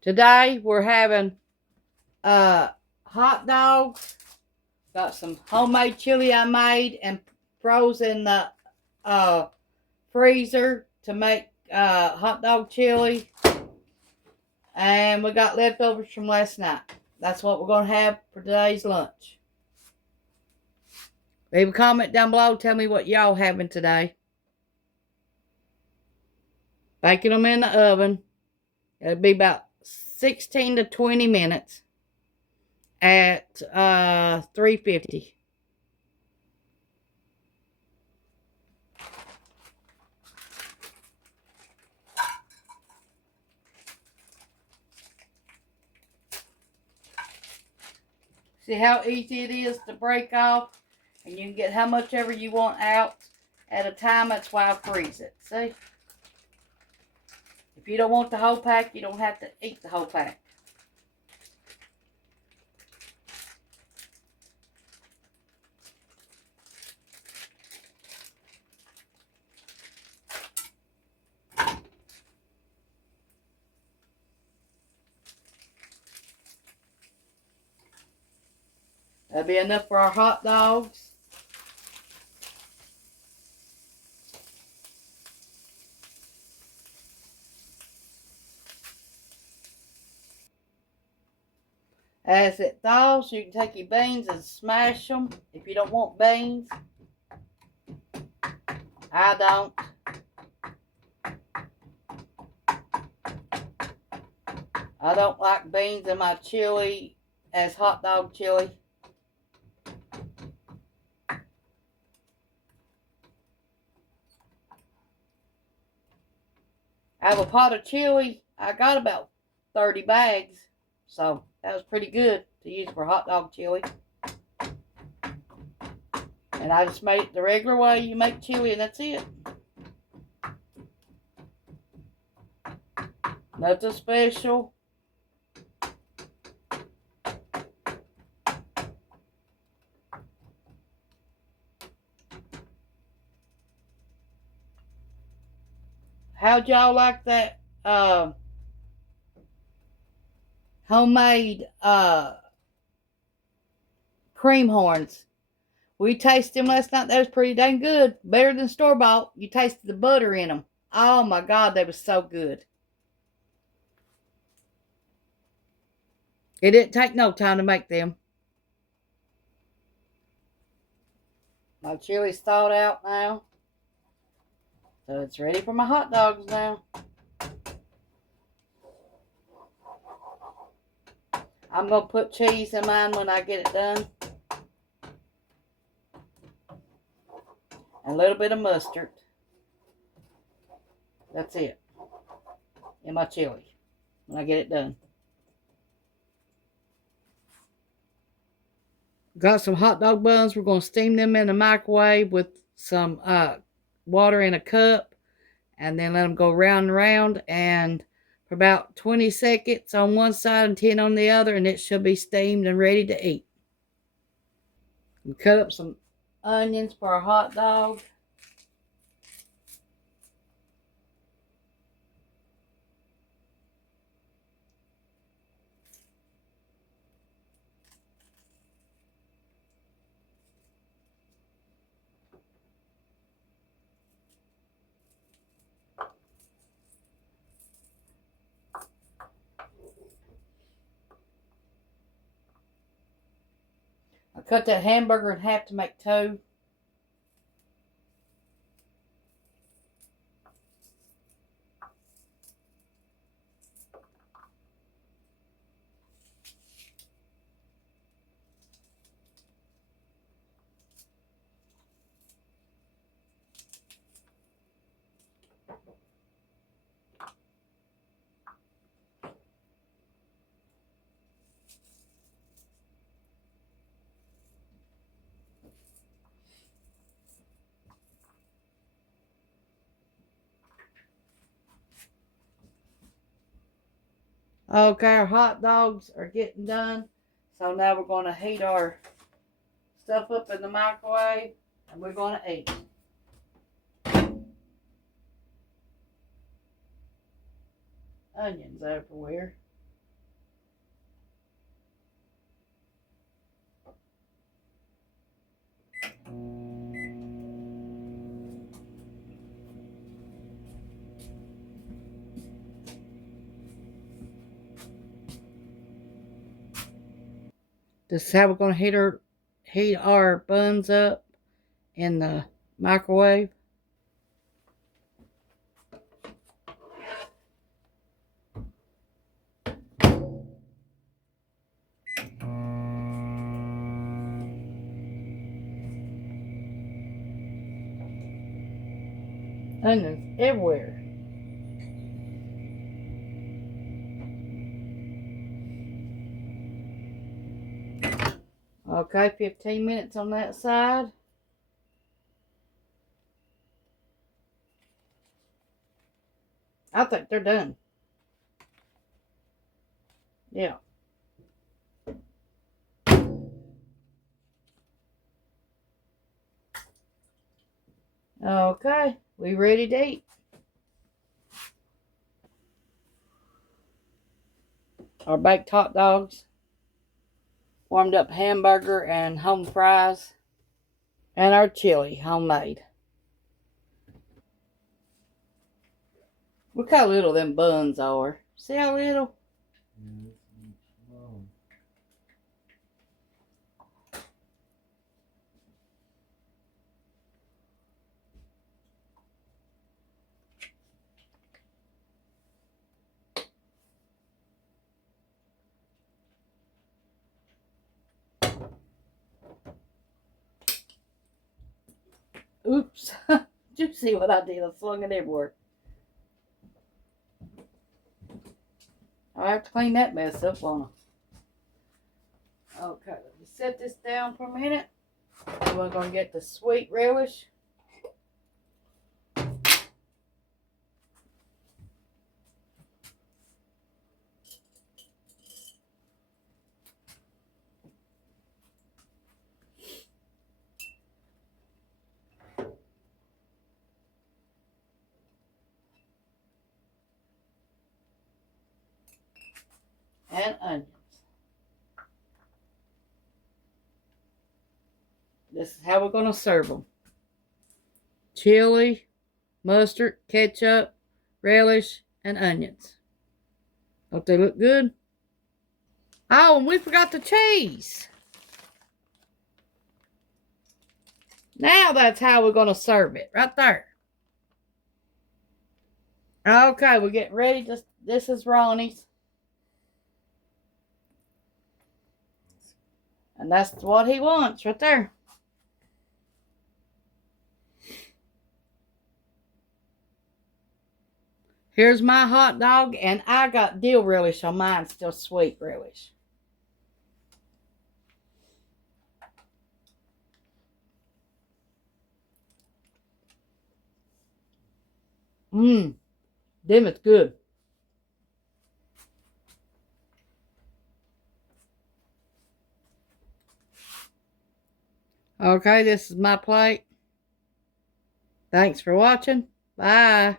Today we're having hot dogs. Got some homemade chili I made and froze in the freezer to make hot dog chili. And we got leftovers from last night. That's what we're going to have for today's lunch. Leave a comment down below. Tell me what y'all having today. Baking them in the oven. It'll be about 16 to 20 minutes at 350. See how easy it is to break off? And you can get how much ever you want out at a time. That's why I freeze it. See? If you don't want the whole pack, you don't have to eat the whole pack. That'll be enough for our hot dogs. As it thaws, you can take your beans and smash them if you don't want beans. I don't. I don't like beans in my chili as hot dog chili. I have a pot of chili. I got about 30 bags. So that was pretty good to use for hot dog chili. And I just made it the regular way you make chili, and that's it. Nothing special. How'd y'all like that homemade cream horns? We tasted them last night. They was pretty dang good. Better than store-bought. You tasted the butter in them. Oh my God, they was so good. It didn't take no time to make them. My chili's thawed out now. So it's ready for my hot dogs now. I'm going to put cheese in mine when I get it done. And a little bit of mustard. That's it. In my chili. When I get it done. Got some hot dog buns. We're going to steam them in the microwave with some water in a cup. And then let them go round and round. And for about 20 seconds on one side and 10 on the other. And it should be steamed and ready to eat. And cut up some onions for a hot dog. I cut that hamburger in half to make two. Okay, our hot dogs are getting done. So now we're going to heat our stuff up in the microwave. And we're going to eat. Onions everywhere. This is how we're going to heat our buns up in the microwave. Onions everywhere. Okay, 15 minutes on that side. I think they're done. Yeah. Okay, we ready to eat. Our baked hot dogs, warmed up hamburger and home fries, and our chili, homemade. Look how little them buns are. See how little? Oops. Did you see what I did? I slung it everywhere. I have to clean that mess up on her. Okay, let me set this down for a minute. We're going to get the sweet relish. And onions. This is how we're going to serve them. Chili, mustard, ketchup, relish, and onions. Hope they look good. Oh, and we forgot the cheese. Now that's how we're going to serve it. Right there. Okay, we're getting ready. This is Ronnie's. And that's what he wants right there. Here's my hot dog, and I got dill relish on mine, still sweet relish. Them it's good. Okay, this is my plate. Thanks for watching. Bye.